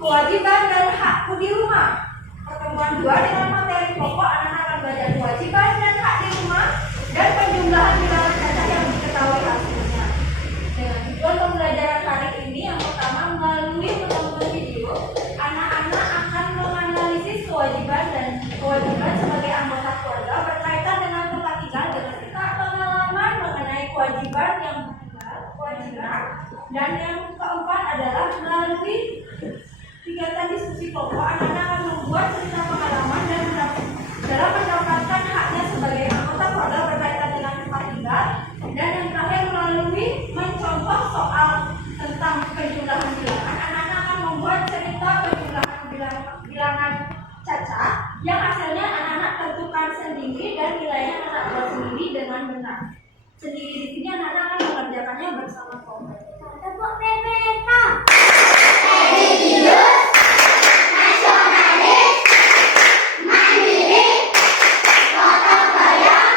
kewajiban dan hakku di rumah. Pertemuan 2 dengan materi pokok, anak-anak akan belajar kewajiban dan hak di rumah dan penjumlahan bilangan cacat yang diketahui hasilnya. Dengan tujuan pembelajaran hari ini, yang pertama, melalui menonton video, anak-anak akan menganalisis kewajiban sebagai anggota keluarga berkaitan dengan tempat tinggal dengan kita pengalaman mengenai kewajiban dan yang keempat adalah melalui kegiatan diskusi kelompok, anak-anak akan membuat cerita pengalaman dan dalam mendapatkan haknya sebagai anggota keluarga berkaitan dengan tempat tinggal, dan yang terakhir melalui mencontoh soal tentang penjumlahan bilangan, anak-anak akan membuat cerita penjumlahan bilangan cacat yang hasilnya anak-anak tentukan sendiri dan nilainya anak buat sendiri dengan benar. Sendiri di sini anak-anak akan mengerjakannya bersama kelompok. Tepuk PPK. Religius, nasionalis, mandiri, gotong royong,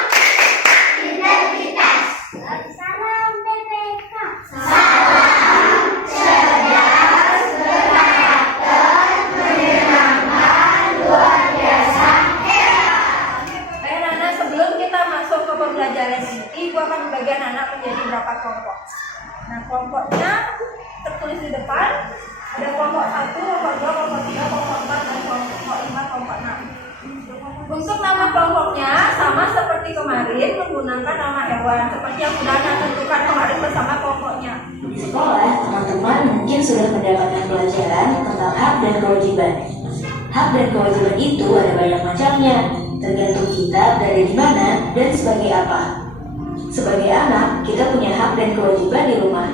integritas. Salam PPK. Salam cerdas, berkarakter, menyenangkan, luar biasa, hebat. Baik anak, sebelum kita masuk ke pembelajaran ini, gua akan membagi anak menjadi berapa kelompok. Nah, kelompoknya tertulis di depan. Ada kelompok 1, kelompok 2, kelompok 3, kelompok 4, dan kelompok 5, kelompok 6. Untuk nama kelompoknya sama seperti kemarin, menggunakan nama hewan seperti yang sudah Anda tentukan kemarin bersama kelompoknya. Di sekolah, teman-teman mungkin sudah mendapatkan pelajaran tentang hak dan kewajiban. Hak dan kewajiban itu ada banyak macamnya, tergantung kita berada di mana dan sebagai apa. Sebagai anak, kita punya hak dan kewajiban di rumah.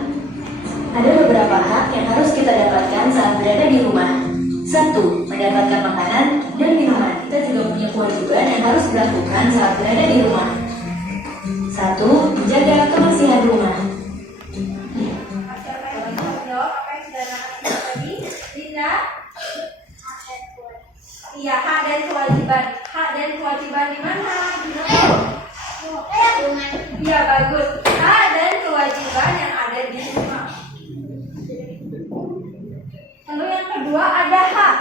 Ada beberapa hak yang harus kita dapatkan saat berada di rumah. 1. Mendapatkan makanan dan minuman. Kita juga punya kewajiban yang harus dilakukan saat berada di rumah. 1. Menjaga kebersihan rumah. Siapa yang bisa menjawab apa yang sudah anak-anak tadi? Linda? Iya, hak dan kewajiban. Hak dan kewajiban di mana? Iya, bagus. Hak dan kewajiban yang ada di rumah. Lalu yang kedua ada hak.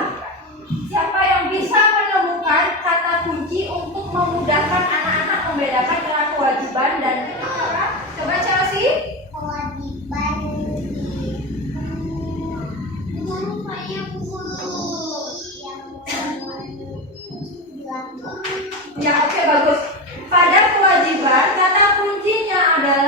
Siapa yang bisa menemukan kata kunci untuk memudahkan anak-anak membedakan antara kewajiban dan hak? Coba Chelsea. Kewajiban Ya, oke, bagus. Pada kewajiban, kata kuncinya adalah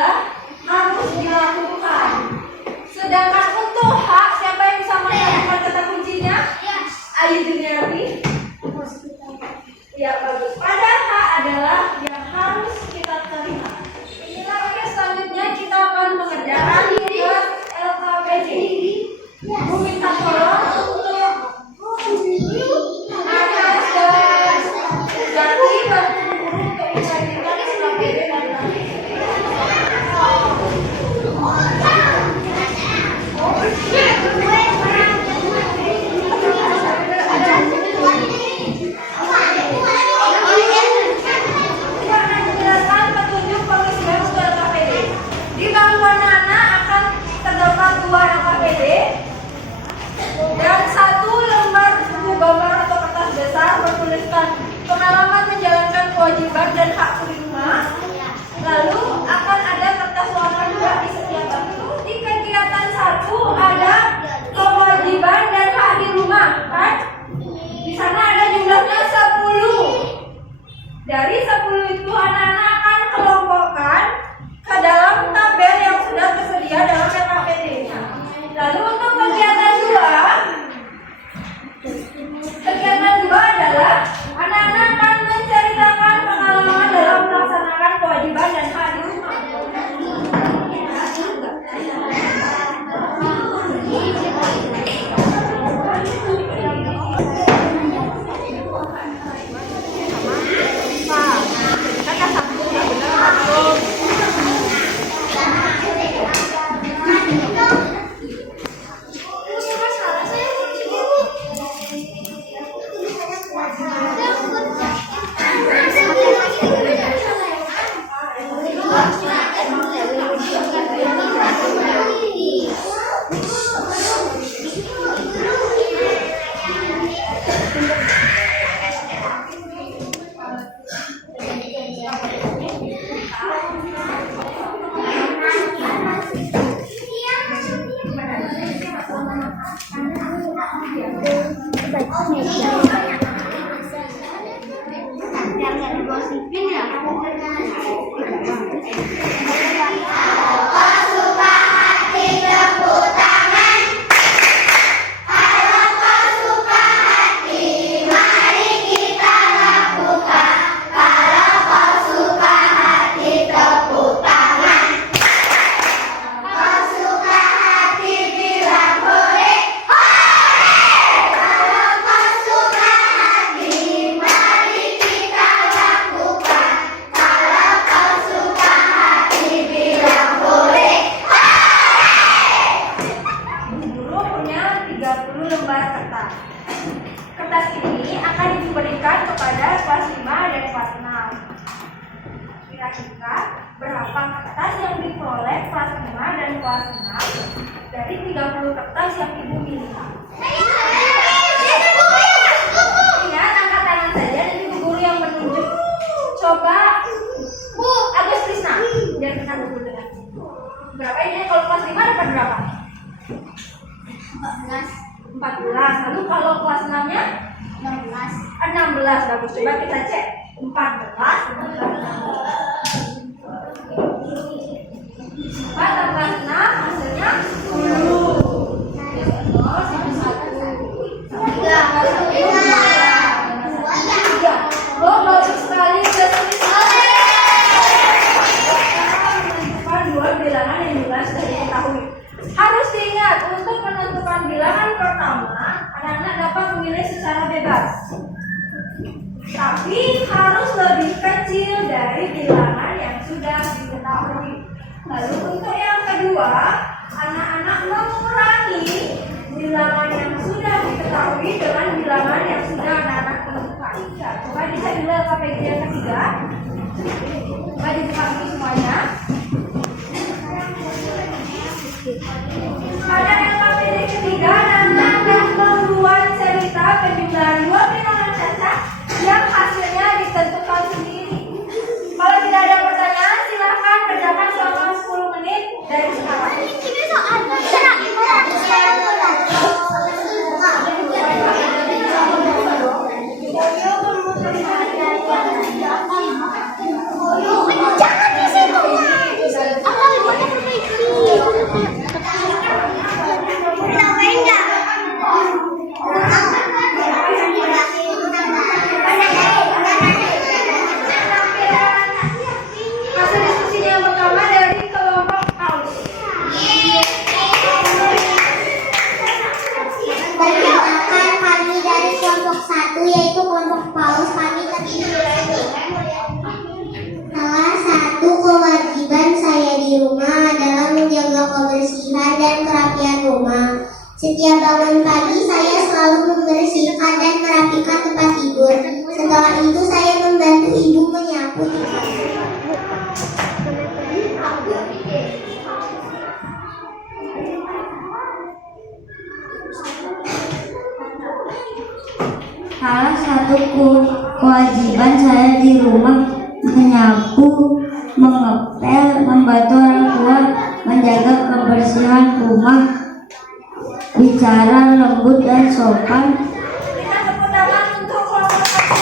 kelas 6 dari 30 kertas yang ibu minta. Ingat, angkat tangan saja dan ibu guru yang menunjuk. Coba Bu Agus Krisna, biar kita dulu dengan berapa ini? Kalau kelas 5 dapat berapa? 14. Lalu kalau kelas 6-nya 16. Bagus. Coba kita cek. 14 tambah 6 hasilnya 10. Oh, bagus sekali. Menentukan dua bilangan yang jelas dan diketahui. Harus diingat, untuk menentukan bilangan pertama, anak-anak dapat memilih secara bebas. Tapi harus lebih kecil dari bilangan yang sudah diketahui. Lalu untuk yang kedua, anak-anak mengurangi bilangan yang sudah diketahui dengan bilangan yang sudah anak-anak tentukan. Coba dicek dulu KPG yang ketiga. Coba dibuka dulu semuanya. Pada LKPD ketiga, anak akan membuat cerita penjumlahan dua bilangan cacat yang hasilnya ditentukan sendiri. Kalau tidak ada pertanyaan, silakan kerjakan selama 10 menit dari sekarang. Jangan di situ, Hasil diskusinya yang pertama dari kelompok Paus. Perkenalkan, kami dari kelompok 1 yaitu kelompok Paus. Kami terdiri salah satu kewajiban saya di rumah adalah menjaga kebersihan dan kerapian rumah. Setiap bangun pagi saya selalu membersihkan dan merapikan tempat tidur. Setelah itu saya membantu ibu menyapu tempat tidur. Salah satu kewajiban saya di rumah menyapu, mengepel, membantu orang tua menjaga kebersihan rumah, bicara lembut dan sopan. Kita tepuk tangan untuk kelompok 1.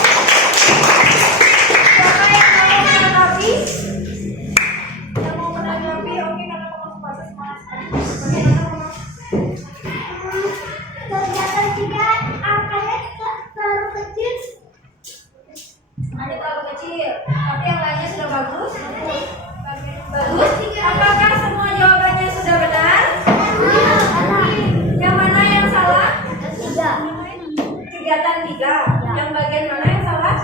Siapa yang mau menanggapi? Yang mau menanggapi? Oke, karena kamu bahasa semangat. Bagaimana? Kegiatan juga angkanya terlalu kecil. Ada terlalu kecil, tapi yang lainnya sudah bagus. Bagus. Apakah semua jawabannya sudah benar? Yang mana yang salah? 3. Kegiatan 3. Yang bagian mana yang salah?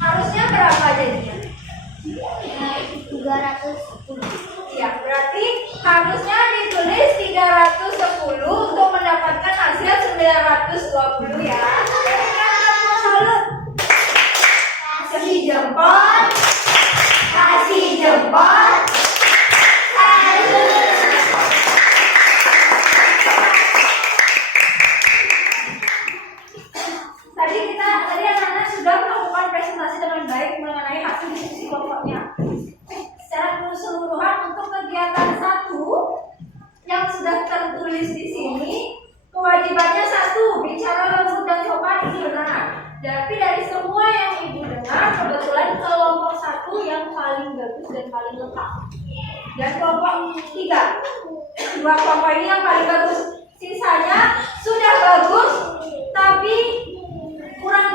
Harusnya berapa jadinya? 310. Ya, berarti harusnya ditulis 310 untuk mendapatkan hasil 920 ya. Salut. Kasih jempol. Kasih jempol. Salut. Tadi anak-anak sudah melakukan presentasi dengan baik mengenai hasil diskusi kelompoknya. Secara keseluruhan untuk kegiatan 1 yang sudah tertulis di sini, kewajibannya 1, bicara lembut dan sopan, ini benar. Tapi dari semua yang ibu dengar, kebetulan kelompok 1 yang paling bagus dan paling lengkap. Dan kelompok 3, 2 kelompok ini yang paling bagus. Sisanya sudah bagus, tapi kurang